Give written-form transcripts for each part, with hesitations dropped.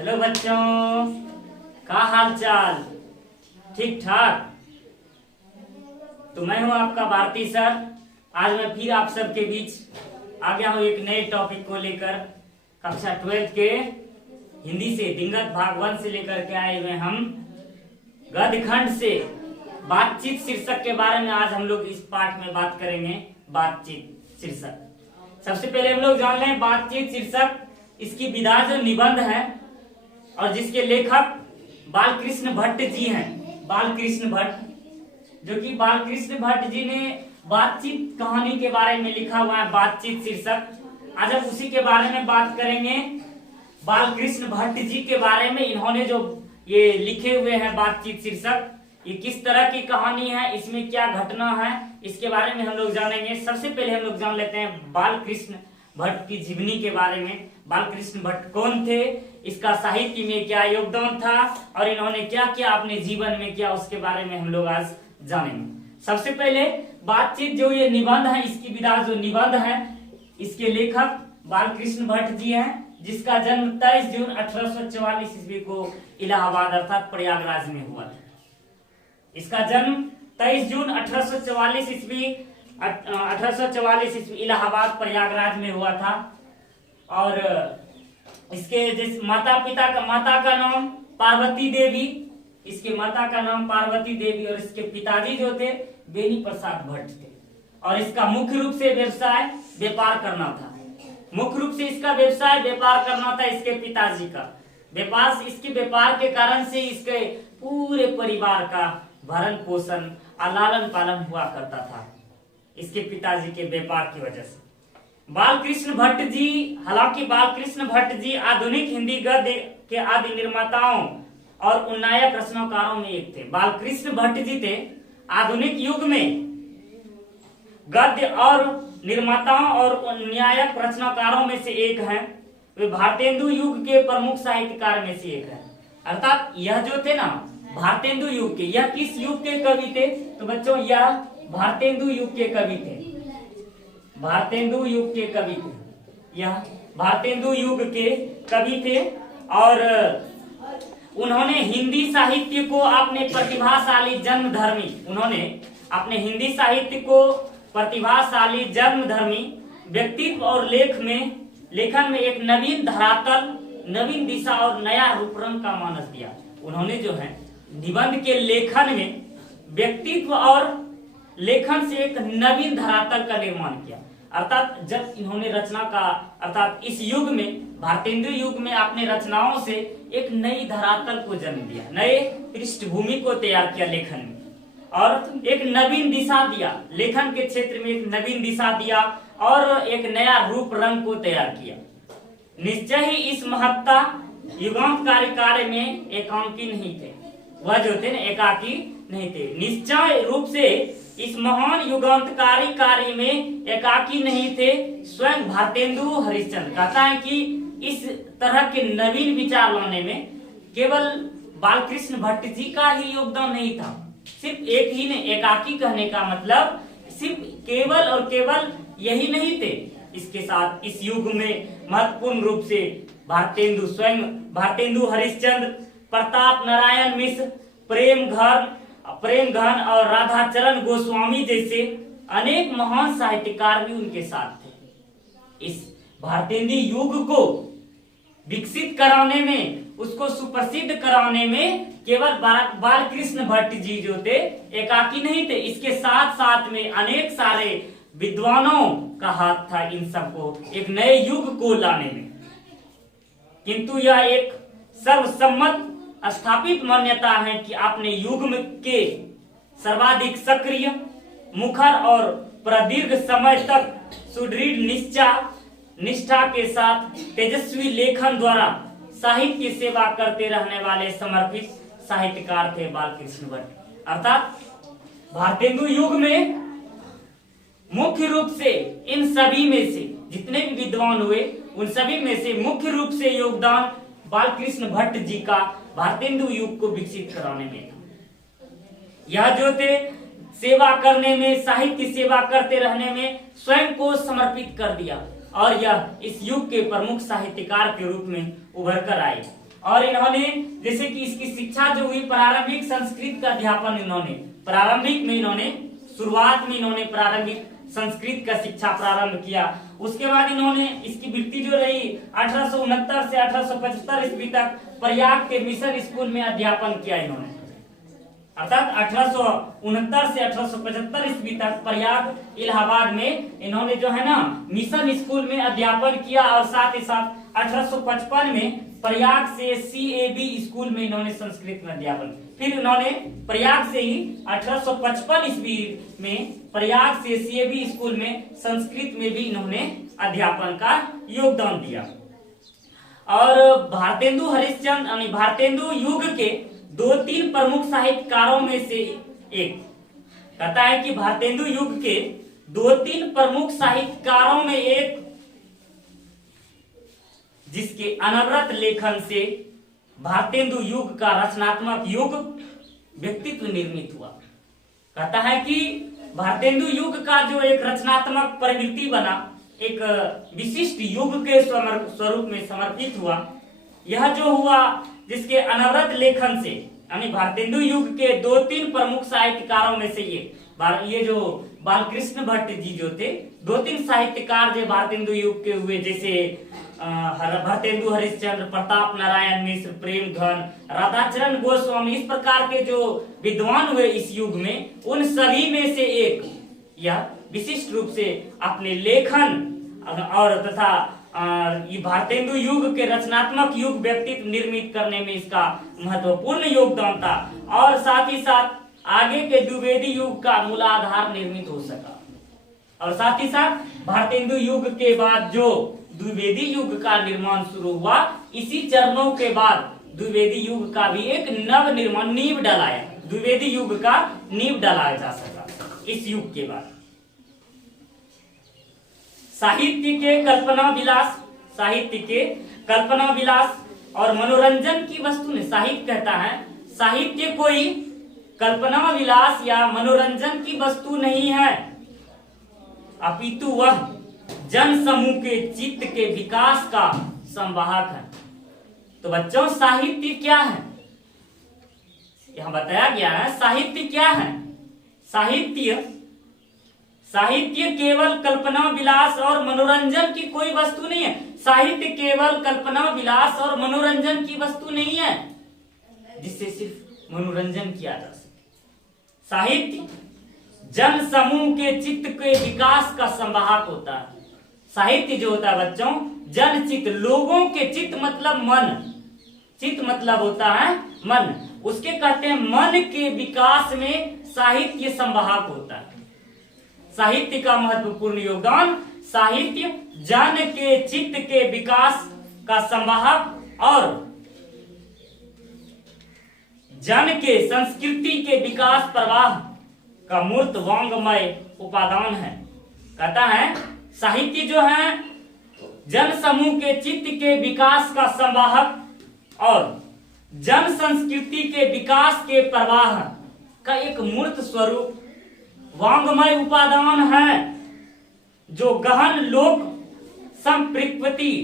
Hello बच्चों, का हाल चाल? ठीक ठाक। तो मैं हूं आपका भारती सर। आज मैं फिर आप सबके बीच आ गया हूं एक नए टॉपिक को लेकर। कक्षा 12 के हिंदी से दिंगत भाग 1 से लेकर के आए हुए हम गद्य खंड से बातचीत शीर्षक के बारे में आज हम लोग इस पाठ में बात करेंगे। बातचीत शीर्षक सबसे पहले हम लोग जान लें बातचीत शीर्षक, इसकी विधा जो निबंध है और जिसके लेखक बालकृष्ण भट्ट जी हैं। बालकृष्ण भट्ट, जो कि बालकृष्ण भट्ट जी ने बातचीत कहानी के बारे में लिखा हुआ है बातचीत शीर्षक। आज हम उसी के बारे में बात करेंगे, बालकृष्ण भट्ट जी के बारे में। इन्होंने जो ये लिखे हुए हैं बातचीत शीर्षक, ये किस तरह की कहानी है, इसमें क्या घटना है, इसके बारे में हम लोग जानेंगे। सबसे पहले हम लोग जान लेते हैं बालकृष्ण भट्ट की जीवनी के बारे में। बालकृष्ण भट्ट कौन थे, इसका साहित्य में क्या योगदान था और इन्होंने क्या क्या अपने जीवन में किया, उसके बारे में हम लोग आज जानेंगे। सबसे पहले बातचीत जो ये निबंध है, इसकी विधा जो निबंध है, इसके लेखक बालकृष्ण भट्ट जी हैं, जिसका जन्म 23 जून 1844 ईस्वी को इलाहाबाद अर्थात प्रयागराज में हुआ था। इसका जन्म 23 जून 1844 ईस्वी इलाहाबाद प्रयागराज में हुआ था। और इसके जिस माता का नाम पार्वती देवी, इसके माता का नाम पार्वती देवी और इसके पिताजी जो थे बेनी प्रसाद भट्ट थे। और इसका मुख्य रूप से व्यवसाय व्यापार करना था। मुख्य रूप से इसका व्यवसाय व्यापार करना था इसके पिताजी का व्यापार। इसके व्यापार के कारण से इसके पूरे परिवार का भरण पोषण और लालन पालन हुआ करता था, इसके पिताजी के व्यापार की वजह से। बालकृष्ण भट्ट जी, हालांकि बालकृष्ण भट्ट जी आधुनिक हिंदी गद्य के आदि निर्माताओं और उन्नायक रचनाकारों में एक थे। बालकृष्ण भट्ट जी थे आधुनिक युग में गद्य और निर्माताओं और उन्नायक रचनाकारों में से एक हैं। वे भारतेंदु युग के प्रमुख साहित्यकार में से एक है। अर्थात यह जो थे ना भारतेंदु युग के, यह किस युग के कवि थे? तो बच्चों यह भारतेंदु युग के कवि थे। भारतेंदु युग के कवि थे, यह भारतेंदु युग के कवि थे। और उन्होंने हिंदी साहित्य को अपने प्रतिभाशाली जन्मधर्मी, उन्होंने अपने हिंदी साहित्य को प्रतिभाशाली जन्मधर्मी व्यक्तित्व और लेखन में एक नवीन धरातल, नवीन दिशा और नया रूपरंग का मानस दिया। उन्होंने जो है निबंध के लेखन में व्यक्तित्व और लेखन से एक नवीन धरातल का निर्माण किया। अर्थात जब इन्होंने रचना का, अर्थात इस युग में, भारतेंदु युग में अपने रचनाओं से एक नई धरातल को जन्म दिया, नए पृष्ठभूमि को तैयार किया लेखन में और एक नवीन दिशा दिया, लेखन के क्षेत्र में एक नवीन दिशा दिया और एक नया रूप रंग को तैयार किया। निश्चय ही इस महत्ता युगांतकारी कार्य में एकांकी नहीं थे, वह जो थे ना एकाकी नहीं थे। निश्चय रूप से इस महान युगांतकारी कार्य में एकाकी नहीं थे। स्वयं भारतेंदु हरिश्चंद्र कहता है कि इस तरह के नवीन विचार लाने में केवल बालकृष्ण भट्ट जी का ही योगदान नहीं था। सिर्फ एक ही ने, एकाकी कहने का मतलब सिर्फ केवल और केवल यही नहीं थे। इसके साथ इस युग में महत्वपूर्ण रूप से भारतेंदु, स्वयं भारतेंदु हरिश्चंद्र, प्रताप नारायण मिश्र, प्रेम घन और राधाचरण गोस्वामी जैसे अनेक महान साहित्यकार भी उनके साथ थे। इस भारतेंदु युग को विकसित कराने में, उसको सुप्रसिद्ध कराने में केवल बालकृष्ण भट्ट जी जो थे एकाकी नहीं थे। इसके साथ साथ में अनेक सारे विद्वानों का हाथ था इन सबको एक नए युग को लाने में। किंतु यह एक सर्वसम्मत स्थापित मान्यता है कि अपने युग के सर्वाधिक सक्रिय, मुखर और प्रदीर्घ समय तक सुदृढ़ निष्ठा के साथ तेजस्वी लेखन द्वारा साहित्य सेवा करते रहने वाले समर्पित साहित्यकार थे बालकृष्ण भट्ट। अर्थात भारतेंदु युग में मुख्य रूप से इन सभी में से जितने भी विद्वान हुए, उन सभी में से मुख्य रूप से योगदान बालकृष्ण भट्ट जी का भारतेंदु युग को विकसित कराने में था। यह जो थे सेवा करने में, साहित्य सेवा करते रहने में स्वयं को समर्पित कर दिया और यह इस युग के प्रमुख साहित्यकार के रूप में उभर कर आए। और इन्होंने जैसे कि इसकी शिक्षा जो हुई प्रारंभिक संस्कृत का अध्यापन इन्होंने प्रारंभिक में इन्होंने शुरुआत में इन्होंने प्रारंभिक संस्कृत का शिक्षा प्रारंभ किया। उसके बाद इन्होंने इसकी वृत्ति जो रही 1869 से 1875 ईस्वी तक प्रयाग के मिशन स्कूल में अध्यापन किया इन्होंने, अर्थात 1869 से 1875 ईस्वी तक प्रयाग इलाहाबाद में इन्होंने जो है ना मिशन स्कूल में अध्यापन किया। और साथ ही साथ 1855 में प्रयाग से CAB स्कूल में इन्होंने संस्कृत में अध्यापन, फिर इन्होंने प्रयाग से ही 1855 ईस्वी में प्रयाग से CAB स्कूल में संस्कृत में भी इन्होंने अध्यापन का योगदान दिया। और भारतेंदु हरिश्चंद्र यानी भारतेंदु युग के 2-3 प्रमुख साहित्यकारों में से एक, कहता है कि भारतेंदु युग के 2-3 प्रमुख साहित्यकारों में एक जिसके अनवरत लेखन से भारतेंदु युग का रचनात्मक युग व्यक्तित्व निर्मित हुआ। कहता है कि भारतेंदु युग का जो एक रचनात्मक प्रवृत्ति बना, एक विशिष्ट युग के स्वरूप में समर्पित हुआ, यह जो हुआ जिसके अनवरत लेखन से, यानी भारतेंदु युग के 2-3 प्रमुख साहित्यकारों में से ये जो बालकृष्ण भट्ट जी जो थे, 2-3 साहित्यकार जो भारतेंदु युग के हुए, जैसे भारतेंदु हरिश्चंद्र, प्रताप नारायण मिश्र, प्रेम घन, राधाचरण गोस्वामी, इस प्रकार के जो विद्वान हुए इस युग में, उन सभी में से एक यह विशिष्ट रूप से अपने लेखन और तथा ये भारतेंदु युग के रचनात्मक युग व्यक्तित्व निर्मित करने में इसका महत्वपूर्ण योगदान था। और साथ ही साथ आगे के द्विवेदी युग का मूलाधार निर्मित हो सका। और साथ ही साथ भारतेंदु युग के बाद जो द्विवेदी युग का निर्माण शुरू हुआ, इसी चरणों के बाद द्विवेदी युग का भी एक नव निर्माण नींव डलाया, द्विवेदी युग का नींव डलाया जा सका इस युग के बाद। साहित्य के कल्पना विलास और मनोरंजन की वस्तु ने, साहित्य कहता है साहित्य कोई कल्पना विलास या मनोरंजन की वस्तु नहीं है, अपितु वह जन समूह के चित्त के विकास का संवाहक है। तो बच्चों साहित्य क्या है, यहां बताया गया है साहित्य क्या है। साहित्य केवल कल्पना विलास और मनोरंजन की कोई वस्तु नहीं है। साहित्य केवल कल्पना विलास और मनोरंजन की वस्तु नहीं है जिससे सिर्फ मनोरंजन किया जा सके। साहित्य जन समूह के चित्त के विकास का संवाहक होता है। साहित्य जो होता है बच्चों, जन चित्त, लोगों के चित्त मतलब मन, चित्त मतलब होता है मन, उसके कहते हैं मन के विकास में साहित्य संवाहक होता है। साहित्य का महत्वपूर्ण योगदान, साहित्य जन के चित्त के विकास का संवाहक और जन के संस्कृति के विकास प्रवाह का मूर्त वांग्मय उपादान है। कहता है साहित्य जो है जन समूह के चित्त के विकास का संवाहक और जन संस्कृति के विकास के प्रवाह का एक मूर्त स्वरूप वांग्मय उपादान है, जो गहन लोक संप्रकृति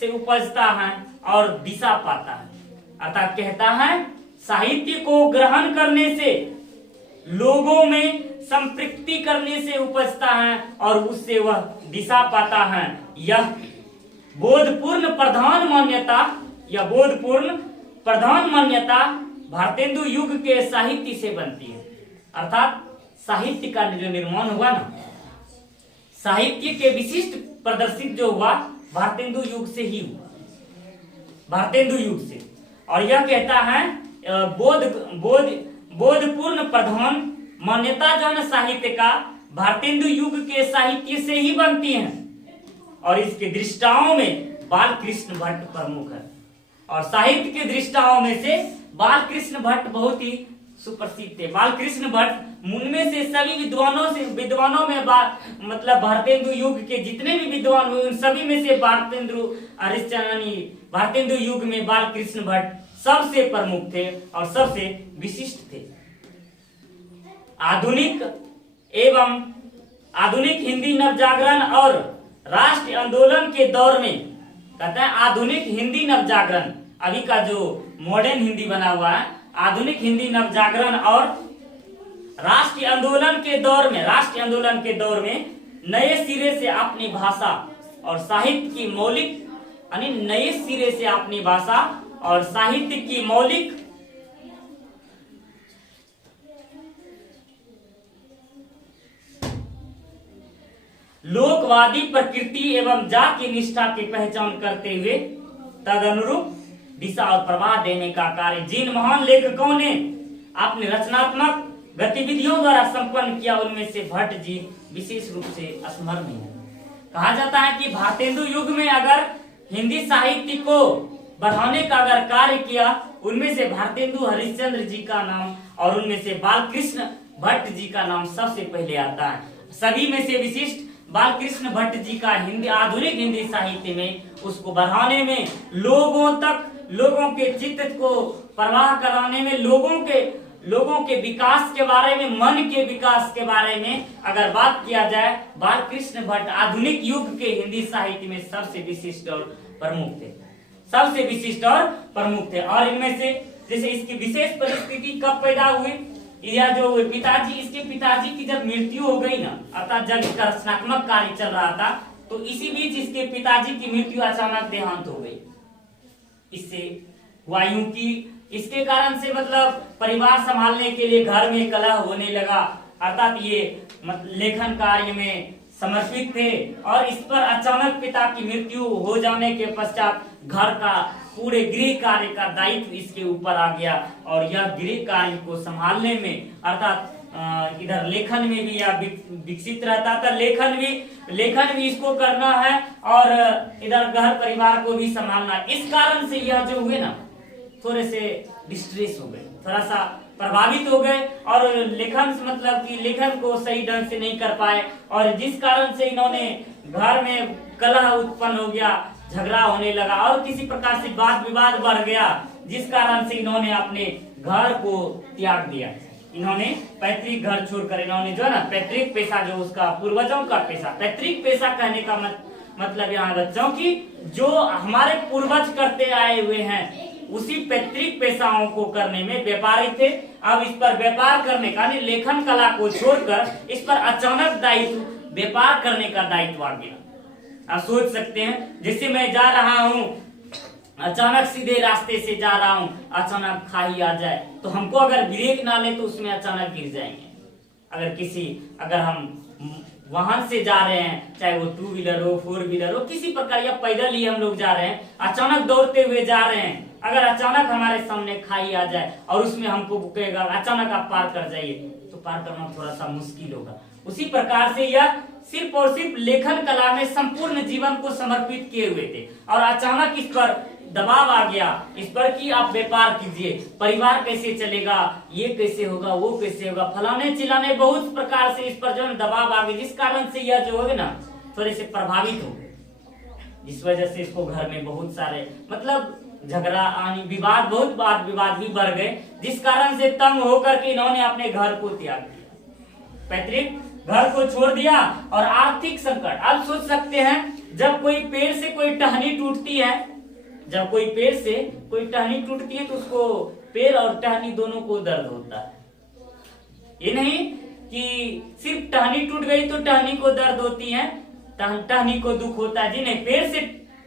से उपजता है और दिशा पाता है। अर्थात कहता है साहित्य को ग्रहण करने से, लोगों में संप्रकृति करने से उपजता है और उससे वह दिशा पाता है। यह बोधपूर्ण प्रधान मान्यता भारतेंदु युग के साहित्य से बनती है। अर्थात साहित्य का जो निर्माण हुआ ना, साहित्य के विशिष्ट प्रदर्शित जो हुआ भारतेंदु युग से ही हुआ, भारतेंदु युग से। और यह कहता है बोधपूर्ण प्रधान मान्यता जो है साहित्य का भारतेंदु युग के साहित्य से ही बनती है। और इसके दृष्टाओं में बालकृष्ण भट्ट प्रमुख है। और साहित्य के दृष्टाओं में से बालकृष्ण भट्ट बहुत ही सुप्रसिद्ध थे। बालकृष्ण भट्ट उनमें से सभी विद्वानों में मतलब भारतेंदु युग के जितने भी विद्वान हुए उन सभी में से भारतेंदु युग में बालकृष्ण भट्ट सबसे प्रमुख थे और सबसे विशिष्ट थे। आधुनिक हिंदी नवजागरण और राष्ट्रीय आंदोलन के दौर में, कहते हैं आधुनिक हिंदी नवजागरण अभी का जो मॉडर्न हिंदी बना हुआ है, आधुनिक हिंदी नवजागरण और राष्ट्रीय आंदोलन के दौर में नए सिरे से अपनी भाषा और साहित्य की मौलिक यानी नए सिरे से अपनी भाषा और साहित्य की मौलिक लोकवादी प्रकृति एवं जाति निष्ठा की पहचान करते हुए तदनुरूप दिशा और प्रवाह देने का कार्य जिन महान लेखकों ने अपने रचनात्मक गतिविधियों द्वारा संपन्न किया, उनमें से भट्ट जी विशेष रूप से स्मरणीय है। कहा जाता है कि भारतेंदु युग में अगर हिंदी साहित्य को बढ़ाने का अगर कार्य किया, उनमें से भारतेंदु हरिश्चंद्र जी का नाम और उनमें से बालकृष्ण भट्ट जी का नाम सबसे पहले आता है। सभी में से विशिष्ट बालकृष्ण भट्ट जी का आधुनिक हिंदी साहित्य में उसको बढ़ाने में, लोगों के चित्त को प्रवाह कराने में, लोगों के विकास के बारे में, मन के विकास के बारे में अगर बात किया जाए, बालकृष्ण भट्ट आधुनिक युग के हिंदी साहित्य में सबसे विशिष्ट और प्रमुख थे। और इनमें से जैसे इसकी विशेष परिस्थिति कब पैदा हुई, यह जो इसके पिताजी की जब मृत्यु हो गई ना, अर्थात जब इसका रचनात्मक कार्य चल रहा था, तो इसी बीच इसके पिताजी की मृत्यु अचानक देहांत हो गई। इससे वायु की इसके कारण से मतलब परिवार संभालने के लिए घर में कलह होने लगा, अर्थात ये लेखन कार्य में समर्पित थे। और इस पर अचानक पिता की मृत्यु हो जाने के पश्चात घर का पूरे गृह कार्य का दायित्व इसके ऊपर आ गया और यह गृह कार्य को संभालने में, अर्थात इधर लेखन में भी यह विकसित रहता था, लेखन भी इसको करना है और इधर घर परिवार को भी संभालना। इस कारण से यह जो हुए ना थोड़े से डिस्ट्रेस हो गए, थोड़ा सा प्रभावित हो गए और लेखन को सही ढंग से नहीं कर पाए और जिस कारण से इन्होंने घर में कलह उत्पन्न हो गया, झगड़ा होने लगा और किसी प्रकार से वाद विवाद बढ़ गया, जिस कारण से इन्होंने अपने घर को त्याग दिया। इन्होंने पैतृक घर छोड़कर इन्होंने जो है ना पैतृक पेशा, जो उसका पूर्वजों का पेशा, पैतृक पेशा कहने का मतलब यहाँ बच्चों की जो हमारे पूर्वज करते आए हुए हैं उसी पैतृक पेशाओं को करने में व्यापारी थे। अब इस पर व्यापार करने का लेखन कला को छोड़कर इस पर अचानक दायित्व व्यापार करने का दायित्व आ गया। आप सोच सकते हैं, जैसे मैं जा रहा हूँ, अचानक सीधे रास्ते से जा रहा हूँ, अचानक खाई आ जाए तो हमको अगर ब्रेक ना ले तो उसमें अचानक गिर जाएंगे। अगर हम वाहन से जा रहे हैं, चाहे वो 2 व्हीलर हो, 4 व्हीलर हो, किसी प्रकार या पैदल ही हम लोग जा रहे हैं, अचानक दौड़ते हुए जा रहे हैं, अगर अचानक हमारे सामने खाई आ जाए और उसमें हमको कहेगा अचानक आप पार कर जाइए, तो पार करना थोड़ा सा मुश्किल होगा। उसी प्रकार से यह सिर्फ और सिर्फ लेखन कला में संपूर्ण जीवन को समर्पित किए हुए थे और अचानक इस पर दबाव आ गया, इस पर कि आप व्यापार कीजिए, परिवार कैसे चलेगा, ये कैसे होगा, वो कैसे होगा, फलाने चिलाने बहुत प्रकार से इस पर जो है दबाव आ गया, जिस कारण से यह जो है ना थोड़े से प्रभावित हो गए, जिस वजह से इसको घर में बहुत सारे झगड़ा आनी बहुत वाद विवाद भी बढ़ गए, जिस कारण से तंग होकर के इन्होंने अपने घर को त्याग दिया, पैतृक घर को छोड़ दिया। और आर्थिक संकट, आप सोच सकते हैं जब कोई पेड़ से कोई टहनी टूटती है, तो उसको पेड़ और टहनी दोनों को दर्द होता है। ये नहीं कि सिर्फ टहनी टूट गई तो टहनी को दर्द होती है, टहनी को दुख होता है जी नहीं, पेड़ से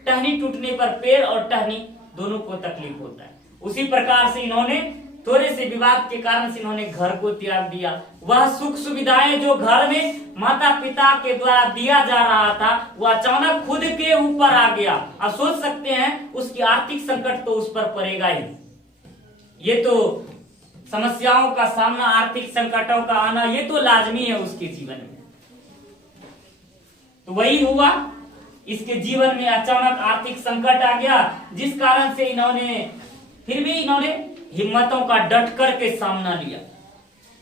टहनी टूटने पर पेड़ और टहनी दोनों को तकलीफ होता है। उसी प्रकार से इन्होंने थोड़े से विवाद के कारण से इन्होंने घर को त्याग दिया। वह सुख सुविधाएं जो घर में माता पिता के द्वारा दिया जा रहा था, वह अचानक खुद के ऊपर आ गया। आप सोच सकते हैं उसकी आर्थिक संकट तो उस पर पड़ेगा ही। ये तो समस्याओं का सामना, आर्थिक संकटों का आना, ये तो लाजमी है उसके जीवन में। तो वही हुआ, इसके जीवन में अचानक आर्थिक संकट आ गया, जिस कारण से इन्होंने हिम्मतों का डटकर के सामना लिया।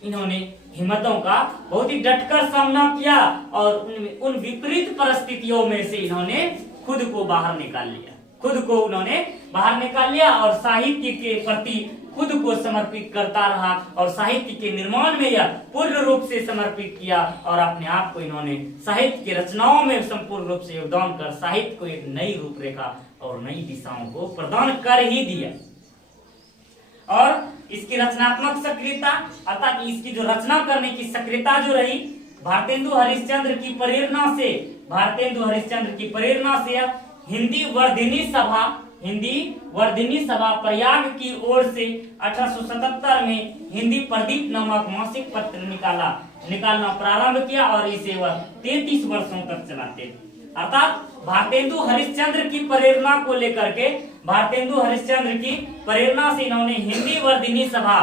इन्होंने हिम्मतों का बहुत ही डटकर सामना किया और उन विपरीत परिस्थितियों में से इन्होंने खुद को बाहर निकाल लिया और साहित्य के प्रति खुद को समर्पित करता रहा और साहित्य के निर्माण में यह पूर्ण रूप से समर्पित किया और अपने आप को इन्होंने साहित्य की रचनाओं में संपूर्ण रूप से योगदान कर साहित्य को एक नई रूपरेखा और नई दिशाओं को प्रदान कर ही दिया। और इसकी रचनात्मक सक्रियता अर्थात इसकी जो रचना करने की सक्रियता जो रही, भारतेंदु हरिश्चंद्र की प्रेरणा से हिंदी वर्धिनी सभा प्रयाग की ओर से 1877 में हिंदी प्रदीप नामक मासिक पत्र निकालना प्रारंभ किया और इसे वह 33 वर्षों तक चलाते थे। अर्थात भारतेंदु हरिश्चंद्र की प्रेरणा को लेकर के, भारतेंदु हरिश्चंद्र की प्रेरणा से इन्होंने हिंदी वर्धिनी सभा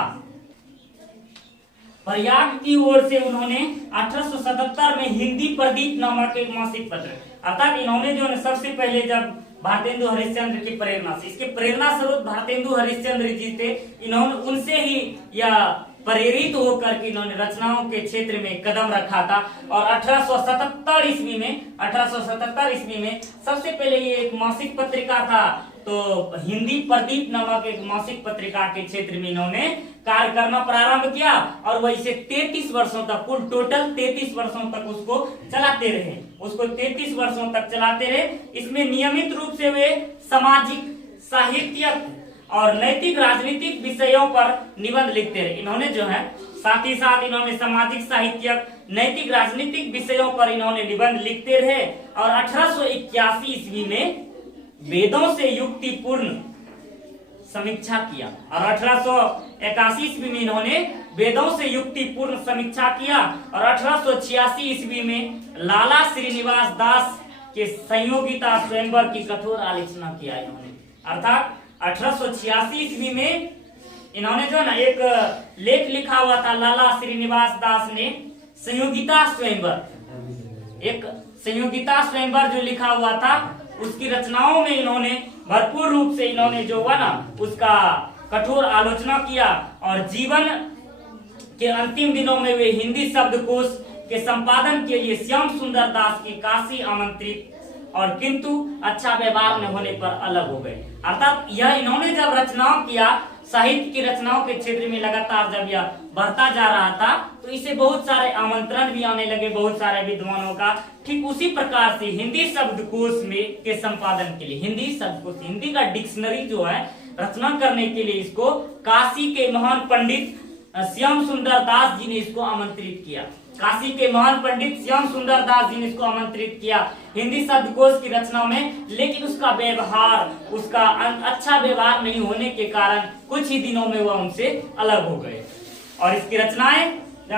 प्रयाग की ओर से उन्होंने 1877 में हिंदी प्रदीप नामक एक मासिक पत्र, अर्थात इन्होंने जो है सबसे पहले जब भारतेंदु हरिश्चंद्र की प्रेरणा से, इसके प्रेरणा स्रोत भारतेंदु हरिश्चंद्र जी थे, इन्होंने उनसे ही यह प्रेरित होकर के इन्होंने रचनाओं के क्षेत्र में कदम रखा था। और 1877 ईस्वी में सबसे पहले ये एक मासिक पत्रिका था, तो हिंदी प्रदीप नामक एक मासिक पत्रिका के क्षेत्र में इन्होंने कार्य करना प्रारंभ किया और वह इसे 33 वर्षों तक, कुल टोटल 33 वर्षों तक उसको चलाते रहे। इसमें नियमित रूप से वे सामाजिक, साहित्यिक और नैतिक राजनीतिक विषयों पर निबंध लिखते रहे। इन्होंने जो है साथ ही साथ इन्होंने सामाजिक, साहित्यिक, नैतिक राजनीतिक विषयों पर इन्होंने निबंध लिखते रहे और 1881 ईस्वी में वेदों से युक्तिपूर्ण समीक्षा किया और 1881 ईस्वी में इन्होंने वेदों से युक्तिपूर्ण समीक्षा किया और 1886 ईस्वी में लाला श्रीनिवास दास के संयोगिता स्वयंवर की कठोर आलोचना किया इन्होंने। अर्थात 1886 ईस्वी में इन्होंने जो ना एक लेख लिखा हुआ था, लाला श्रीनिवास दास ने संयोगिता स्वयंवर जो लिखा हुआ था, उसकी रचनाओं में इन्होंने भरपूर रूप से इन्होंने जो हुआ ना उसका कठोर आलोचना किया और जीवन के अंतिम दिनों में वे हिंदी शब्दकोश के संपादन के लिए श्याम सुंदर दास की काशी आमंत्रित और किंतु अच्छा व्यवहार न होने पर अलग हो गए। अर्थात यह इन्होंने जब रचनाओं किया, साहित्य की रचनाओं के क्षेत्र में लगातार जब यह बढ़ता जा रहा था तो इसे बहुत सारे आमंत्रण भी आने लगे बहुत सारे विद्वानों का। ठीक उसी प्रकार से हिंदी शब्दकोश में के संपादन के लिए हिंदी का डिक्शनरी जो है रचना करने के लिए इसको काशी के महान पंडित श्याम सुंदर दास जी ने इसको आमंत्रित किया। काशी के महान पंडित श्याम सुंदर दास जी ने इसको आमंत्रित किया हिंदी शब्दकोश की रचना में, लेकिन उसका अच्छा व्यवहार नहीं होने के कारण कुछ ही दिनों में वह उनसे अलग हो गए। और इसकी रचनाएं की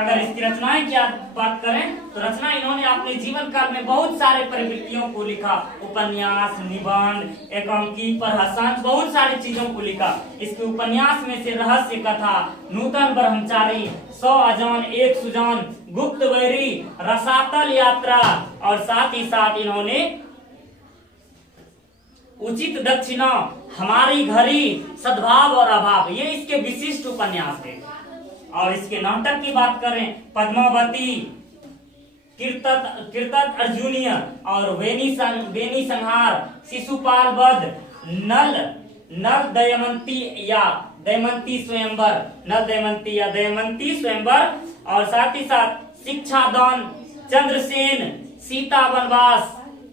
बात करें तो रचना इन्होंने अपने जीवन काल में बहुत सारे प्रवृत्तियों को लिखा, उपन्यास, निबंध, एकांकी, प्रहसन, बहुत सारी चीजों को लिखा। इसके उपन्यास में से रहस्य कथा, नूतन ब्रह्मचारी, 100 अजान, 1 सुजान, गुप्त बैरी, रसातल यात्रा और साथ ही साथ इन्होंने उचित दक्षिणा, हमारी घड़ी, सद्भाव और अभाव, ये इसके विशिष्ट उपन्यास है। और इसके नाटक की बात करें, पद्मावती, कीर्तन अर्जुनीय और वेनी संहार, शिशुपाल वध, नल दमयंती स्वयंवर और साथ ही साथ शिक्षादान, चंद्रसेन, सीता वनवास,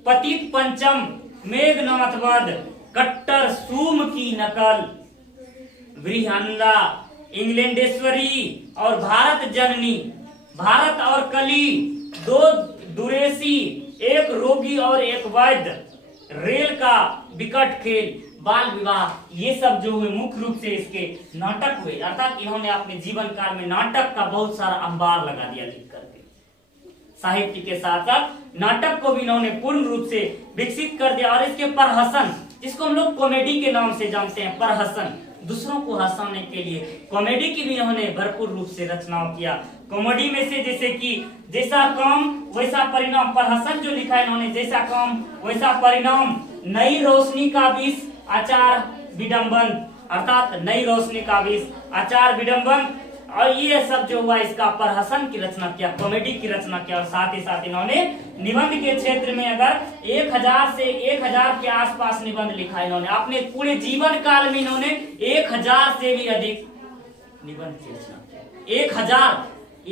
पतित पंचम, मेघनाथ वध, कट्टर सूम की नकल, वृहन्ना, इंग्लैंडेश्वरी और भारत जननी, भारत और कली, 2 दुरेसी, 1 रोगी और 1 वैद्य, रेल का विकट खेल, बाल विवाह, ये सब जो हुए मुख्य रूप से इसके नाटक हुए। अर्थात इन्होंने अपने जीवन काल में नाटक का बहुत सारा अंबार लगा दिया लिख करके। साहित्य के साथ साथ नाटक को भी इन्होंने पूर्ण रूप से विकसित कर दिया। और इसके प्रहसन, जिसको हम लोग कॉमेडी के नाम से जानते हैं, प्रहसन, दूसरों को हंसाने के लिए कॉमेडी की भी इन्होंने भरपूर रूप से रचनाओं किया। कॉमेडी में से जैसे कि जैसा काम वैसा परिणाम, प्रहसन जो लिखा है इन्होंने, जैसा काम वैसा परिणाम, नई रोशनी का विष, आचार विडंबन, अर्थात नई रोशनी का विष, आचार विडंबन, और ये सब जो हुआ इसका प्रहसन की रचना किया, कॉमेडी की रचना किया। और साथ ही साथ इन्होंने निबंध के क्षेत्र में अगर 1000 के आसपास निबंध लिखा इन्होंने अपने पूरे जीवन काल में। इन्होंने 1000 से भी अधिक निबंध की रचना किया।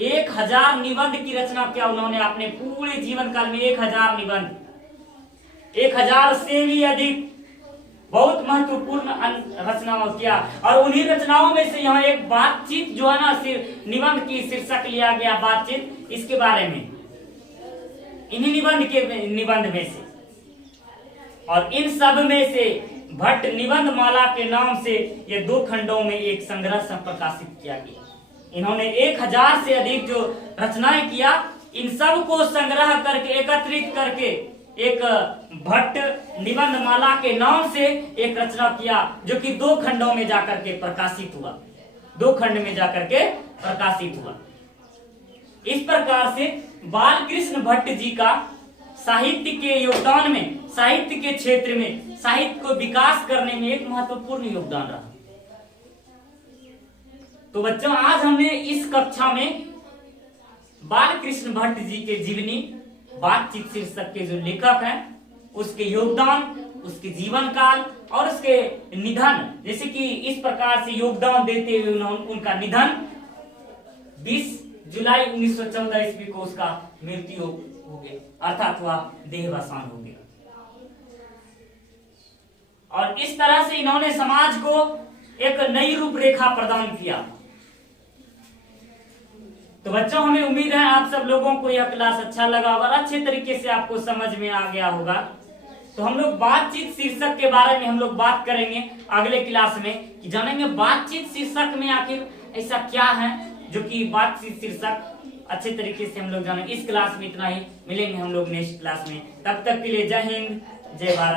1000 निबंध की रचना किया उन्होंने अपने पूरे जीवन काल में। 1000 निबंध, 1000 से भी अधिक बहुत महत्वपूर्ण रचनाओं किया। और उन्हीं रचनाओं में से यहाँ एक बातचीत जो है ना, निबंध की शीर्षक लिया गया बातचीत, इसके बारे में, इन्हीं निबंध में से। और इन सब में से भट्ट निबंध माला के नाम से ये 2 खंडों में एक संग्रह प्रकाशित किया गया। इन्होंने 1000 से अधिक जो रचनाएं किया, इन सब को संग्रह करके, एकत्रित करके एक भट्ट निबंध माला के नाम से एक रचना किया, जो कि 2 खंडों में जाकर के प्रकाशित हुआ, 2 खंड में जाकर के प्रकाशित हुआ। इस प्रकार से बालकृष्ण भट्ट जी का साहित्य के योगदान में, साहित्य के क्षेत्र में, साहित्य को विकास करने में एक महत्वपूर्ण योगदान रहा। तो बच्चों, आज हमने इस कक्षा में बालकृष्ण भट्ट जी के जीवनी बातचीत शीर्षक के जो लेखक हैं, उसके योगदान, उसके जीवन काल और उसके निधन, जैसे कि इस प्रकार से योगदान देते हुए उनका निधन 20 जुलाई 1914 ईस्वी को उसका मृत्यु हो गया, अर्थात वह देहावसान हो गया। और इस तरह से इन्होंने समाज को एक नई रूपरेखा प्रदान किया। तो बच्चों, हमें उम्मीद है आप सब लोगों को यह क्लास अच्छा लगा होगा, अच्छे तरीके से आपको समझ में आ गया होगा। तो हम लोग बातचीत शीर्षक के बारे में हम लोग बात करेंगे अगले क्लास में, कि जानेंगे बातचीत शीर्षक में आखिर ऐसा क्या है जो कि बातचीत शीर्षक अच्छे तरीके से हम लोग जानेंगे। इस क्लास में इतना ही, मिलेंगे हम लोग नेक्स्ट क्लास में। तब तक के लिए जय हिंद, जय भारत।